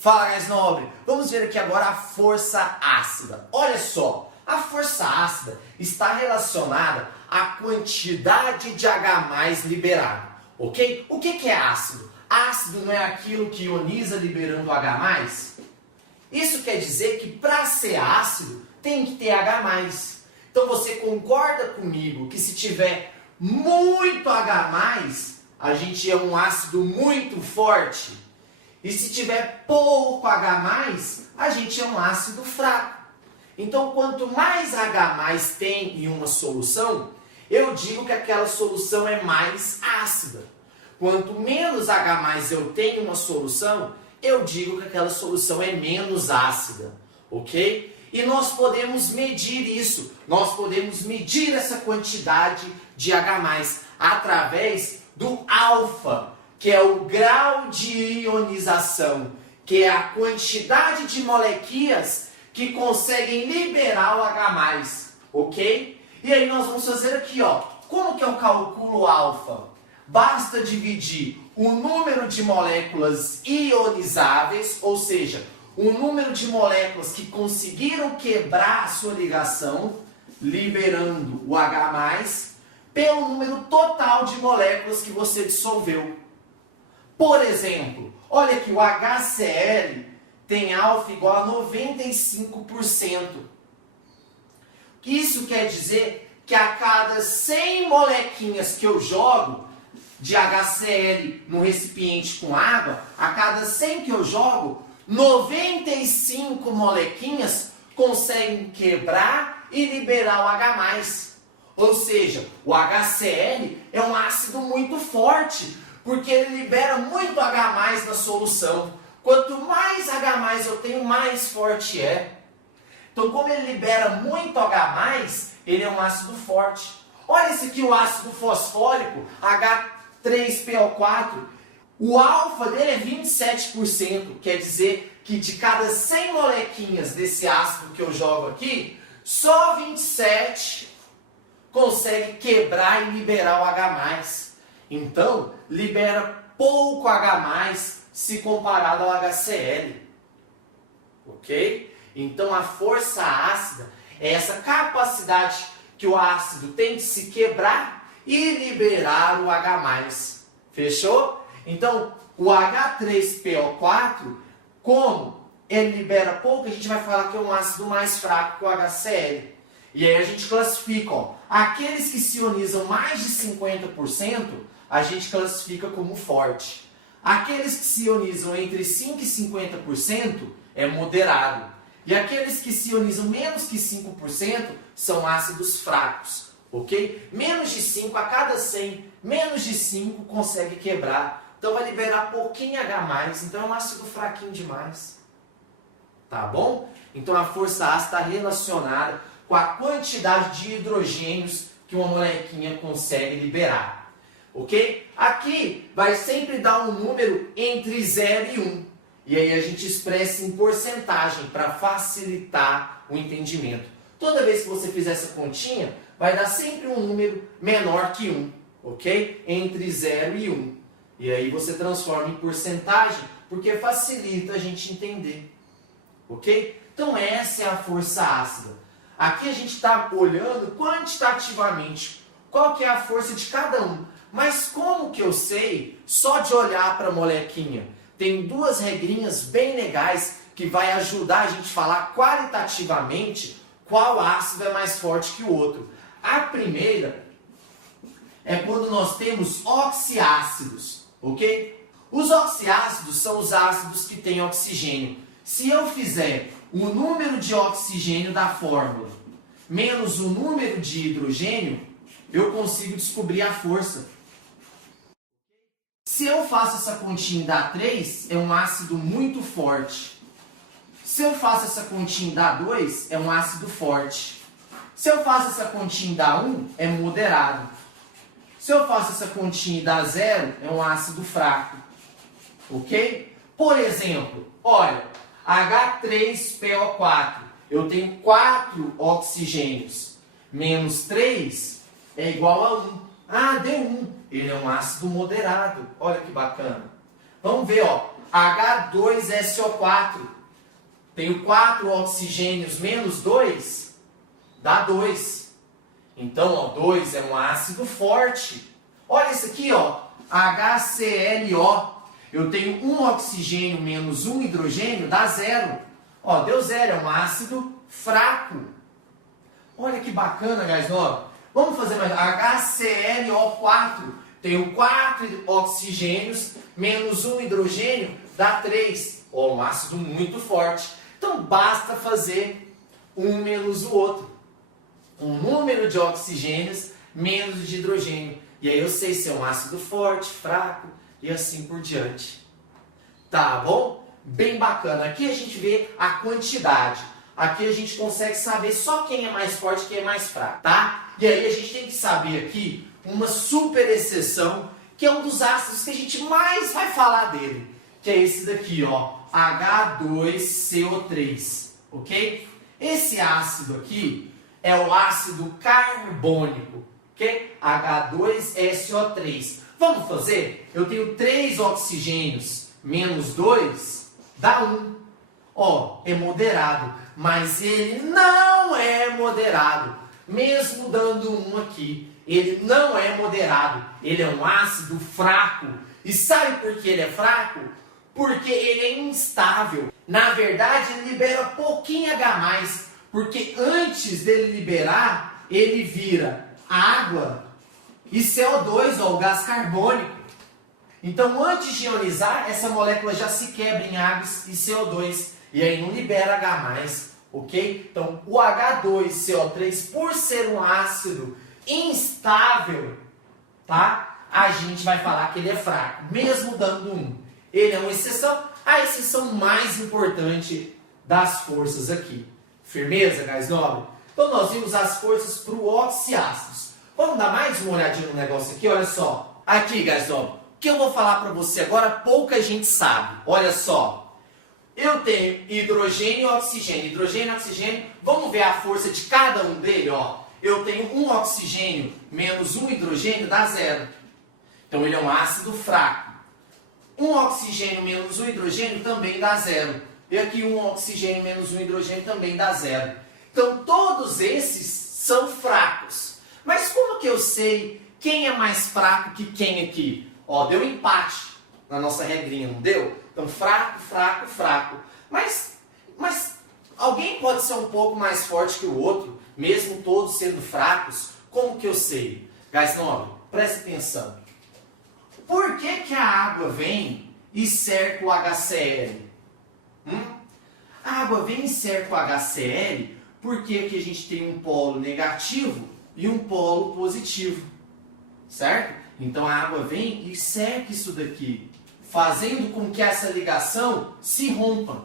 Fala, gás nobre! Vamos ver aqui agora a força ácida. Olha só, a força ácida está relacionada à quantidade de H+ liberado, ok? O que é ácido? Ácido não é aquilo que ioniza liberando H+? Isso quer dizer que para ser ácido tem que ter H+. Então você concorda comigo que se tiver muito H+, a gente é um ácido muito forte? E se tiver pouco H+, a gente é um ácido fraco. Então, quanto mais H+ tem em uma solução, eu digo que aquela solução é mais ácida. Quanto menos H+ eu tenho em uma solução, eu digo que aquela solução é menos ácida, ok? E nós podemos medir isso, nós podemos medir essa quantidade de H+ através do alfa, que é o grau de ionização, que é a quantidade de moléquias que conseguem liberar o H+, ok? E aí nós vamos fazer aqui, ó, como que eu calculo alfa? Basta dividir o número de moléculas ionizáveis, ou seja, o número de moléculas que conseguiram quebrar a sua ligação, liberando o H+, pelo número total de moléculas que você dissolveu. Por exemplo, olha aqui, o HCl tem alfa igual a 95%. Isso quer dizer que a cada 100 molequinhas que eu jogo de HCl no recipiente com água, a cada 100 que eu jogo, 95 molequinhas conseguem quebrar e liberar o H+. Ou seja, o HCl é um ácido muito forte, porque ele libera muito H+ na solução. Quanto mais H+ eu tenho, mais forte é. Então, como ele libera muito H+, ele é um ácido forte. Olha esse aqui, o ácido fosfórico, H3PO4. O alfa dele é 27%. Quer dizer que de cada 100 molequinhas desse ácido que eu jogo aqui, só 27 consegue quebrar e liberar o H+. Então, libera pouco H+, se comparado ao HCl. Ok? Então, a força ácida é essa capacidade que o ácido tem de se quebrar e liberar o H+. Fechou? Então, o H3PO4, como ele libera pouco, a gente vai falar que é um ácido mais fraco que o HCl. E aí a gente classifica, ó, aqueles que se ionizam mais de 50%, a gente classifica como forte. Aqueles que se ionizam entre 5% e 50% é moderado. E aqueles que se ionizam menos que 5% são ácidos fracos. Ok? Menos de 5 a cada 100, menos de 5 consegue quebrar. Então vai liberar pouquinho H+, então é um ácido fraquinho demais. Tá bom? Então a força ácida está relacionada com a quantidade de hidrogênios que uma molequinha consegue liberar. Ok? Aqui vai sempre dar um número entre 0 e 1. E aí a gente expressa em porcentagem para facilitar o entendimento. Toda vez que você fizer essa continha, vai dar sempre um número menor que 1. Ok? Entre 0 e 1. E aí você transforma em porcentagem, porque facilita a gente entender. Ok? Então essa é a força ácida. Aqui a gente está olhando quantitativamente qual que é a força de cada um. Mas como que eu sei só de olhar para a molequinha? Tem duas regrinhas bem legais que vai ajudar a gente a falar qualitativamente qual ácido é mais forte que o outro. A primeira é quando nós temos oxiácidos, ok? Os oxiácidos são os ácidos que têm oxigênio. Se eu fizer o número de oxigênio da fórmula menos o número de hidrogênio, eu consigo descobrir a força. Se eu faço essa continha e dá 3, é um ácido muito forte. Se eu faço essa continha e dá 2, é um ácido forte. Se eu faço essa continha e dá 1, é moderado. Se eu faço essa continha e dá 0, é um ácido fraco. Ok? Por exemplo, olha, H3PO4. Eu tenho 4 oxigênios. Menos 3 é igual a 1. Ah, deu 1. Ele é um ácido moderado. Olha que bacana. Vamos ver, ó. H2SO4. Tenho 4 oxigênios menos 2, dá 2. Então, ó, 2 é um ácido forte. Olha isso aqui, ó, HClO. Eu tenho um oxigênio menos um hidrogênio, dá 0. Ó, deu 0, é um ácido fraco. Olha que bacana, guys. Ó, vamos fazer mais. HClO4. Tenho 4 oxigênios menos um hidrogênio, dá 3. Ó, um ácido muito forte. Então, basta fazer um menos o outro. Um número de oxigênios menos de hidrogênio. E aí eu sei se é um ácido forte, fraco e assim por diante. Tá bom? Bem bacana. Aqui a gente vê a quantidade. Aqui a gente consegue saber só quem é mais forte e quem é mais fraco, tá? E aí a gente tem que saber aqui uma super exceção, que é um dos ácidos que a gente mais vai falar dele, que é esse daqui, ó, H2CO3, ok? Esse ácido aqui é o ácido carbônico, ok? H2SO3. Vamos fazer? Eu tenho 3 oxigênios menos 2, dá 1. Ó, é moderado, mas ele não é moderado. Mesmo dando 1 aqui, ele não é moderado. Ele é um ácido fraco. E sabe por que ele é fraco? Porque ele é instável. Na verdade, ele libera pouquinho H+, porque antes dele liberar, ele vira água e CO2, ó, o gás carbônico. Então, antes de ionizar, essa molécula já se quebra em água e CO2. E aí não libera H+, ok? Então, o H2CO3, por ser um ácido instável, tá? A gente vai falar que ele é fraco, mesmo dando 1. Ele é uma exceção, a exceção mais importante das forças aqui. Firmeza, guys nobre? Então, nós vimos as forças para o oxiácidos. Vamos dar mais uma olhadinha no negócio aqui? Olha só. Aqui, guys nobre, o que eu vou falar para você agora, pouca gente sabe. Olha só. Eu tenho hidrogênio e oxigênio. Hidrogênio e oxigênio. Vamos ver a força de cada um deles, ó. Eu tenho um oxigênio menos um hidrogênio, dá 0. Então, ele é um ácido fraco. Um oxigênio menos um hidrogênio também dá 0. E aqui um oxigênio menos um hidrogênio também dá 0. Então, todos esses são fracos. Mas como que eu sei quem é mais fraco que quem aqui? Ó, deu empate na nossa regrinha, não deu? Então, fraco, fraco, fraco. Mas alguém pode ser um pouco mais forte que o outro, mesmo todos sendo fracos. Como que eu sei? Guys nobre, presta atenção. Por que a água vem e cerca o HCl? A água vem e cerca o HCl porque aqui a gente tem um polo negativo e um polo positivo, certo? Então a água vem e cerca isso daqui, fazendo com que essa ligação se rompa.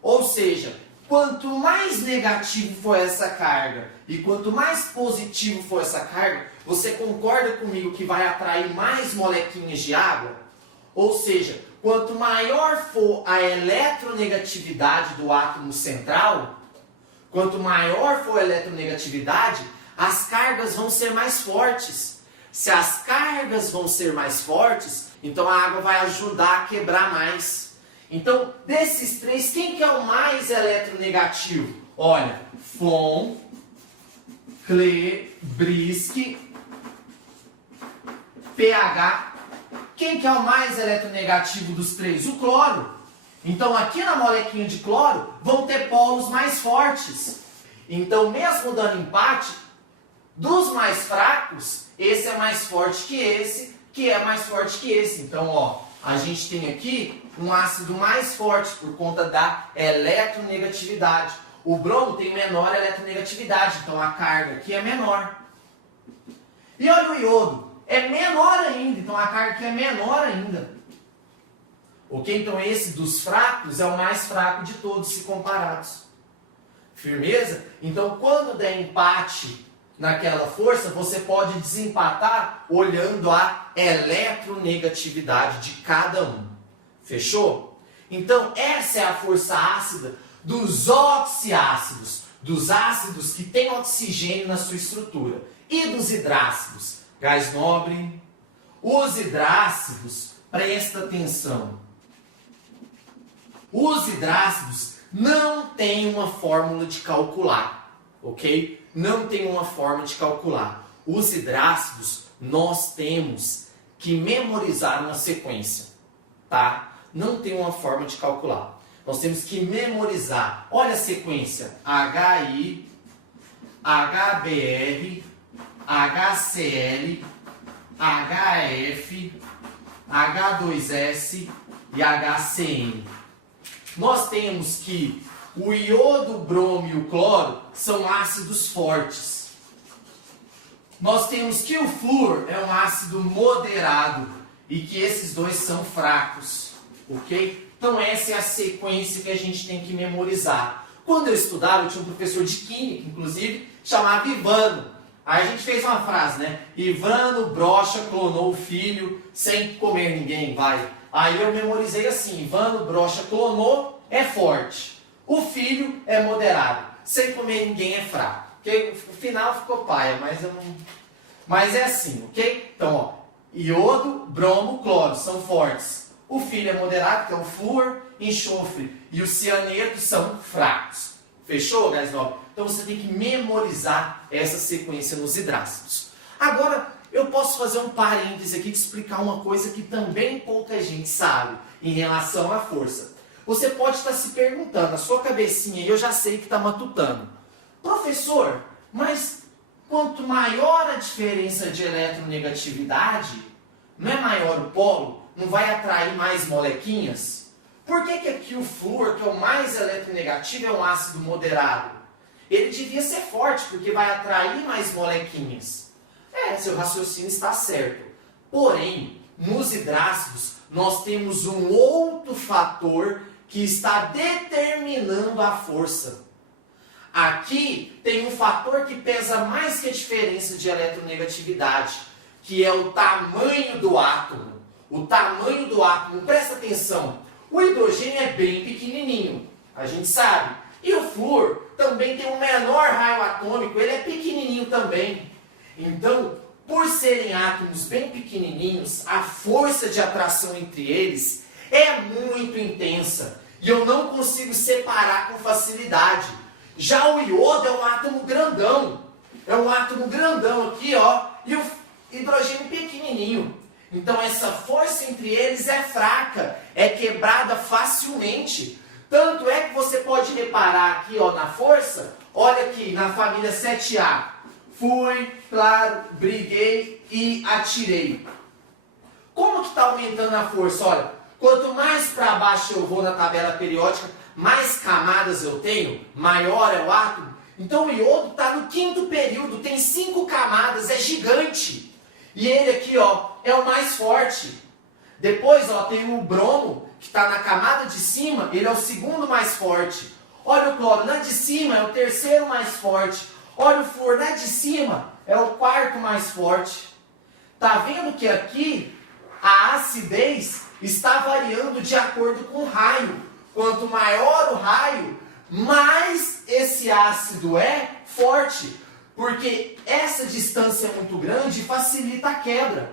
Ou seja, quanto mais negativo for essa carga e quanto mais positivo for essa carga, você concorda comigo que vai atrair mais molequinhas de água? Ou seja, quanto maior for a eletronegatividade do átomo central, quanto maior for a eletronegatividade, as cargas vão ser mais fortes. Se as cargas vão ser mais fortes, então a água vai ajudar a quebrar mais. Então, desses três, quem que é o mais eletronegativo? Olha, Von, Cle, Brisk, pH. Quem que é o mais eletronegativo dos três? O cloro. Então, aqui na molequinha de cloro, vão ter polos mais fortes. Então, mesmo dando empate, dos mais fracos, esse é mais forte que é mais forte que esse. Então, ó, a gente tem aqui um ácido mais forte por conta da eletronegatividade. O bromo tem menor eletronegatividade, então a carga aqui é menor. E olha o iodo, é menor ainda, então a carga aqui é menor ainda. Ok? Então esse dos fracos é o mais fraco de todos se comparados. Firmeza? Então quando der empate naquela força, você pode desempatar olhando a eletronegatividade de cada um. Fechou? Então, essa é a força ácida dos oxiácidos, dos ácidos que têm oxigênio na sua estrutura. E dos hidrácidos? Gás nobre. Os hidrácidos, presta atenção. Os hidrácidos não têm uma fórmula de calcular, ok? Não tem uma forma de calcular. Os hidrácidos, nós temos que memorizar uma sequência, tá? Não tem uma forma de calcular. Nós temos que memorizar. Olha a sequência. HI, HBr, HCl, HF, H2S e HCN. Nós temos que o iodo, o bromo e o cloro são ácidos fortes. Nós temos que o flúor é um ácido moderado e que esses dois são fracos, ok? Então essa é a sequência que a gente tem que memorizar. Quando eu estudava, eu tinha um professor de química, inclusive, chamava Ivano. Aí a gente fez uma frase, né? Ivano brocha clonou o filho sem comer ninguém, vai. Aí eu memorizei assim, Ivano brocha clonou é forte. O filho é moderado. Sem comer ninguém é fraco. Okay? O final ficou paia, mas eu não... Mas é assim, ok? Então, ó, iodo, bromo, cloro são fortes. O filho é moderado, que é o flúor, enxofre e o cianeto são fracos. Fechou, guys? Então você tem que memorizar essa sequência nos hidrácidos. Agora, eu posso fazer um parêntese aqui de explicar uma coisa que também pouca gente sabe em relação à força. Você pode estar se perguntando, a sua cabecinha, e eu já sei que está matutando. Professor, mas quanto maior a diferença de eletronegatividade, não é maior o polo? Não vai atrair mais molequinhas? Por que aqui o flúor, que é o mais eletronegativo, é um ácido moderado? Ele devia ser forte, porque vai atrair mais molequinhas. Seu raciocínio está certo. Porém, nos hidrácidos, nós temos um outro fator que está determinando a força. Aqui tem um fator que pesa mais que a diferença de eletronegatividade, que é o tamanho do átomo. O tamanho do átomo, presta atenção, o hidrogênio é bem pequenininho, a gente sabe. E o flúor também tem um menor raio atômico, ele é pequenininho também. Então, por serem átomos bem pequenininhos, a força de atração entre eles é muito intensa. E eu não consigo separar com facilidade. Já o iodo é um átomo grandão. É um átomo grandão aqui, ó. E o hidrogênio pequenininho. Então essa força entre eles é fraca. É quebrada facilmente. Tanto é que você pode reparar aqui, ó, na força. Olha aqui, na família 7A. Fui, claro, briguei e atirei. Como que está aumentando a força? Olha, quanto mais para baixo eu vou na tabela periódica, mais camadas eu tenho, maior é o átomo. Então o iodo está no 5º período, tem 5 camadas, é gigante. E ele aqui, ó, é o mais forte. Depois, ó, tem o bromo, que está na camada de cima, ele é o 2º mais forte. Olha o cloro, na de cima é o 3º mais forte. Olha o flúor, na de cima é o 4º mais forte. Tá vendo que aqui a acidez está variando de acordo com o raio. Quanto maior o raio, mais esse ácido é forte. Porque essa distância é muito grande e facilita a quebra.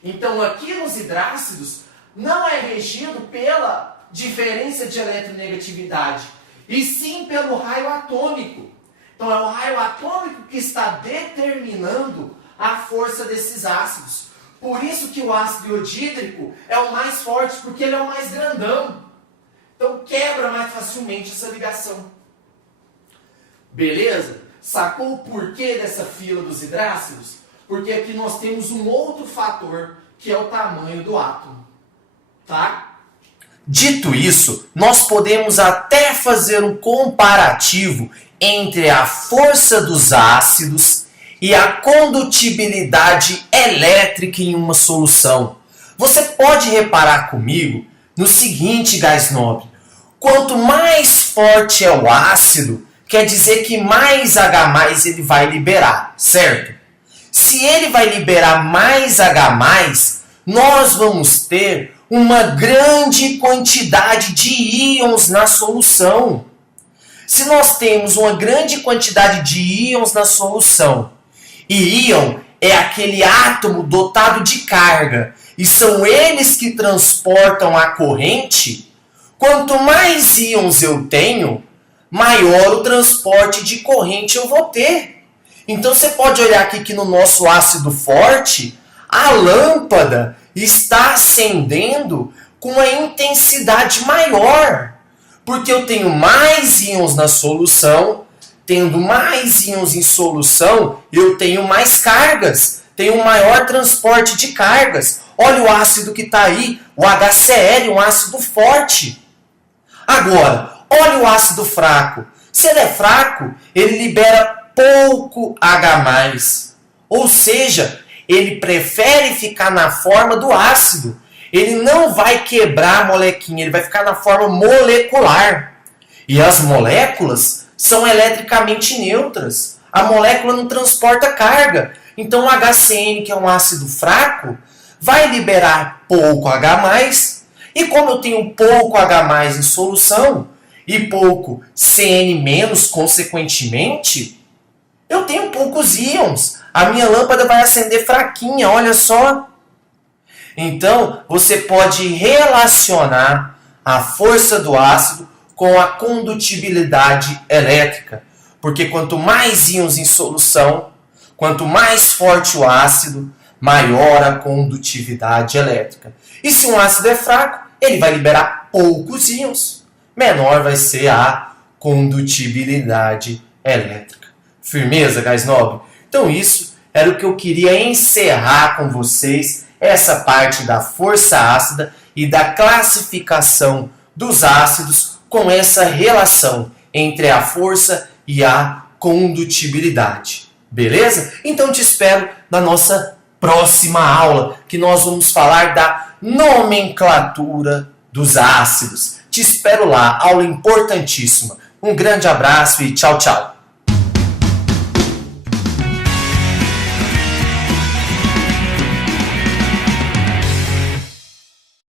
Então aqui nos hidrácidos não é regido pela diferença de eletronegatividade, e sim pelo raio atômico. Então é o raio atômico que está determinando a força desses ácidos. Por isso que o ácido iodídrico é o mais forte, porque ele é o mais grandão. Então quebra mais facilmente essa ligação. Beleza? Sacou o porquê dessa fila dos hidrácidos? Porque aqui nós temos um outro fator, que é o tamanho do átomo. Tá? Dito isso, nós podemos até fazer um comparativo entre a força dos ácidos e a condutibilidade elétrica em uma solução. Você pode reparar comigo no seguinte, gás nobre. Quanto mais forte é o ácido, quer dizer que mais H+ ele vai liberar, certo? Se ele vai liberar mais H+, nós vamos ter uma grande quantidade de íons na solução. Se nós temos uma grande quantidade de íons na solução, e íon é aquele átomo dotado de carga, e são eles que transportam a corrente, quanto mais íons eu tenho, maior o transporte de corrente eu vou ter. Então você pode olhar aqui que no nosso ácido forte, a lâmpada está acendendo com uma intensidade maior. Porque eu tenho mais íons na solução, tendo mais íons em solução, eu tenho mais cargas, tenho um maior transporte de cargas. Olha o ácido que está aí, o HCl, um ácido forte. Agora, olha o ácido fraco. Se ele é fraco, ele libera pouco H+. Ou seja, ele prefere ficar na forma do ácido. Ele não vai quebrar a molequinha, ele vai ficar na forma molecular. E as moléculas são eletricamente neutras. A molécula não transporta carga. Então o HCN, que é um ácido fraco, vai liberar pouco H+. E como eu tenho pouco H+ em solução e pouco CN-, consequentemente, eu tenho poucos íons. A minha lâmpada vai acender fraquinha, olha só. Então, você pode relacionar a força do ácido com a condutibilidade elétrica. Porque quanto mais íons em solução, quanto mais forte o ácido, maior a condutividade elétrica. E se um ácido é fraco, ele vai liberar poucos íons. Menor vai ser a condutibilidade elétrica. Firmeza, gás nobre? Então isso era o que eu queria encerrar com vocês, essa parte da força ácida e da classificação dos ácidos com essa relação entre a força e a condutibilidade. Beleza? Então te espero na nossa próxima aula, que nós vamos falar da nomenclatura dos ácidos. Te espero lá, aula importantíssima. Um grande abraço e tchau, tchau.